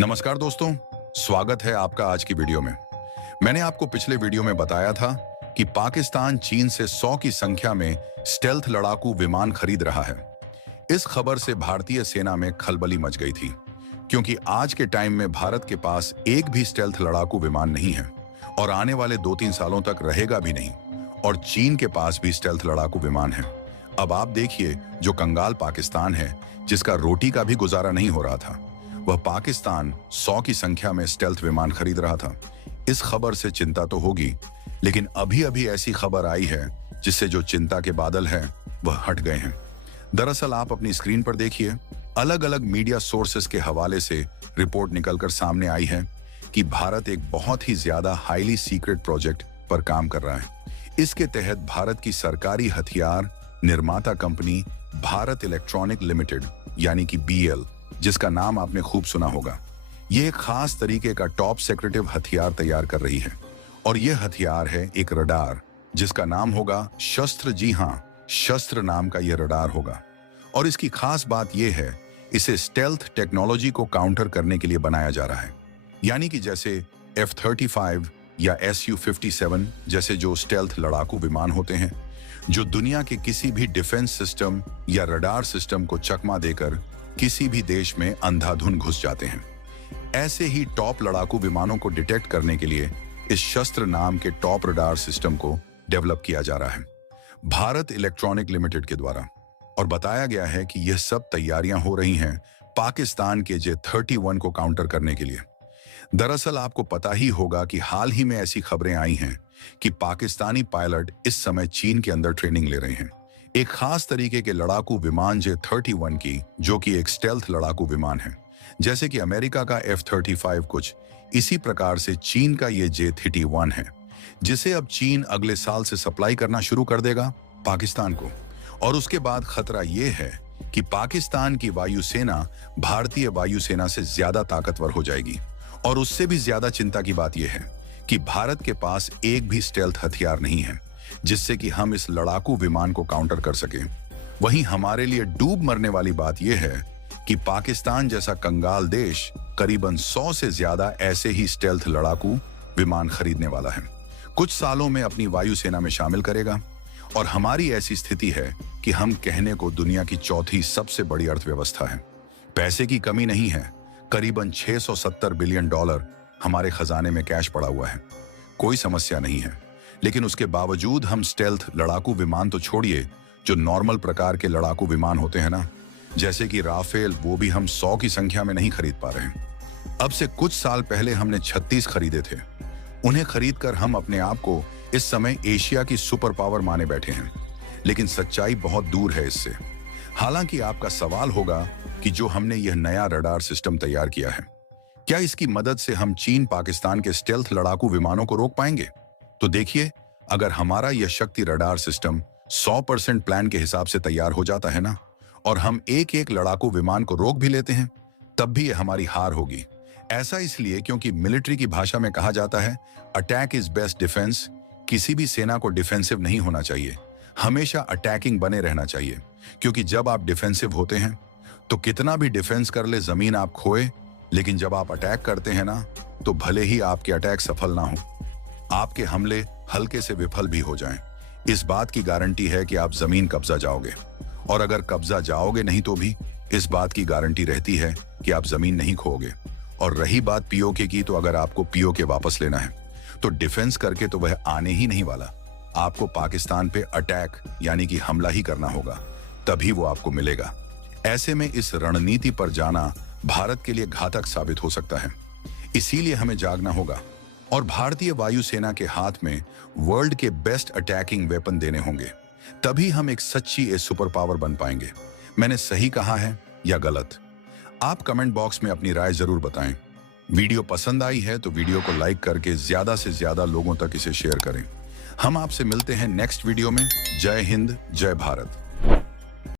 नमस्कार दोस्तों, स्वागत है आपका आज की वीडियो में। मैंने आपको पिछले वीडियो में बताया था कि पाकिस्तान चीन से 100 की संख्या में स्टेल्थ लड़ाकू विमान खरीद रहा है। इस खबर से भारतीय सेना में खलबली मच गई थी, क्योंकि आज के टाइम में भारत के पास एक भी स्टेल्थ लड़ाकू विमान नहीं है और आने वाले 2-3 सालों तक रहेगा भी नहीं। और चीन के पास भी स्टेल्थ लड़ाकू विमान है। अब आप देखिए, जो कंगाल पाकिस्तान है, जिसका रोटी का भी गुजारा नहीं हो रहा था, वह पाकिस्तान 100 की संख्या में स्टेल्थ विमान खरीद रहा था। इस खबर से चिंता तो होगी, लेकिन अभी अभी ऐसी खबर आई है जिससे जो चिंता के बादल हैं वह हट गए हैं। दरअसल आप अपनी स्क्रीन पर देखिए, अलग अलग मीडिया सोर्सेस के हवाले से रिपोर्ट निकलकर सामने आई है कि भारत एक बहुत ही ज्यादा हाईली सीक्रेट प्रोजेक्ट पर काम कर रहा है। इसके तहत भारत की सरकारी हथियार निर्माता कंपनी भारत इलेक्ट्रॉनिक लिमिटेड यानी कि BEL, जिसका नाम आपने खूब सुना होगा, ये एक खास तरीके का टॉप सेक्रेटिव हथियार तैयार कर रही है। और यह हथियार है एक रडार, जिसका नाम होगा शस्त्र। जी हाँ, शस्त्र नाम का यह रडार होगा। और इसकी खास बात यह है, इसे स्टेल्थ टेक्नोलॉजी को काउंटर करने के लिए बनाया जा रहा है। यानी कि जैसे F-35 या Su-57 जैसे जो स्टेल्थ लड़ाकू विमान होते हैं, जो दुनिया के किसी भी डिफेंस सिस्टम या रडार सिस्टम को चकमा देकर किसी भी देश में अंधाधुन घुस जाते हैं, ऐसे ही टॉप लड़ाकू विमानों को डिटेक्ट करने के लिए इस शस्त्र नाम के टॉप रडार सिस्टम को डेवलप किया जा रहा है भारत इलेक्ट्रॉनिक लिमिटेड के द्वारा। और बताया गया है कि यह सब तैयारियां हो रही हैं पाकिस्तान के J-31 को काउंटर करने के लिए। दरअसल आपको पता ही होगा कि हाल ही में ऐसी खबरें आई हैं कि पाकिस्तानी पायलट इस समय चीन के अंदर ट्रेनिंग ले रहे हैं एक खास तरीके के लड़ाकू विमान J-31 की, जो कि एक स्टेल्थ लड़ाकू विमान है। जैसे कि अमेरिका का F-35 कुछ इसी प्रकार से चीन का ये J-31 है, जिसे अब चीन अगले साल से सप्लाई करना शुरू कर देगा पाकिस्तान को। और उसके बाद खतरा यह है कि पाकिस्तान की वायुसेना भारतीय वायुसेना से ज्यादा ताकतवर हो जाएगी। और उससे भी ज्यादा चिंता की बात यह है कि भारत के पास एक भी स्टेल्थ हथियार नहीं है जिससे कि हम इस लड़ाकू विमान को काउंटर कर सकें। वहीं हमारे लिए डूब मरने वाली बात यह है कि पाकिस्तान जैसा कंगाल देश करीबन 100 से ज्यादा ऐसे ही स्टेल्थ लड़ाकू विमान खरीदने वाला है, कुछ सालों में अपनी वायुसेना में शामिल करेगा। और हमारी ऐसी स्थिति है कि हम कहने को दुनिया की चौथी सबसे बड़ी अर्थव्यवस्था है। पैसे की कमी नहीं है, करीबन $670 बिलियन हमारे खजाने में कैश पड़ा हुआ है, कोई समस्या नहीं है। लेकिन उसके बावजूद हम स्टेल्थ लड़ाकू विमान तो छोड़िए, जो नॉर्मल प्रकार के लड़ाकू विमान होते हैं ना, जैसे कि राफेल, वो भी हम 100 की संख्या में नहीं खरीद पा रहे हैं। अब से कुछ साल पहले हमने 36 खरीदे थे। उन्हें खरीदकर हम अपने आप को इस समय एशिया की सुपर पावर माने बैठे हैं, लेकिन सच्चाई बहुत दूर है इससे। हालांकि आपका सवाल होगा कि जो हमने यह नया रडार सिस्टम तैयार किया है, क्या इसकी मदद से हम चीन पाकिस्तान के स्टेल्थ लड़ाकू विमानों को रोक पाएंगे? तो देखिए, अगर हमारा यह शक्ति रडार सिस्टम 100% प्लान के हिसाब से तैयार हो जाता है ना, और हम एक एक लड़ाकू विमान को रोक भी लेते हैं, तब भी यह हमारी हार होगी। ऐसा इसलिए क्योंकि मिलिट्री की भाषा में कहा जाता है, अटैक इज बेस्ट डिफेंस। किसी भी सेना को डिफेंसिव नहीं होना चाहिए, हमेशा अटैकिंग बने रहना चाहिए। क्योंकि जब आप डिफेंसिव होते हैं तो कितना भी डिफेंस कर ले जमीन आप खोए, लेकिन जब आप अटैक करते हैं ना, तो भले ही आपके अटैक सफल ना हो, आपके हमले हल्के से विफल भी हो जाएं, इस बात की गारंटी है कि आप जमीन कब्जा जाओगे। और अगर कब्जा जाओगे नहीं तो भी इस बात की गारंटी रहती है कि आप जमीन नहीं खोओगे। और रही बात पीओके की, तो अगर आपको पीओके वापस लेना है तो डिफेंस करके तो वह आने ही नहीं वाला। आपको पाकिस्तान पे अटैक यानी कि हमला ही करना होगा, तभी वो आपको मिलेगा। ऐसे में इस रणनीति पर जाना भारत के लिए घातक साबित हो सकता है। इसीलिए हमें जागना होगा और भारतीय वायुसेना के हाथ में वर्ल्ड के बेस्ट अटैकिंग वेपन देने होंगे, तभी हम एक सच्ची सुपर पावर बन पाएंगे। मैंने सही कहा है या गलत? आप कमेंट बॉक्स में अपनी राय जरूर बताएं। वीडियो पसंद आई है तो वीडियो को लाइक करके ज्यादा से ज्यादा लोगों तक इसे शेयर करें। हम आपसे मिलते हैं नेक्स्ट वीडियो में। जय हिंद, जय भारत।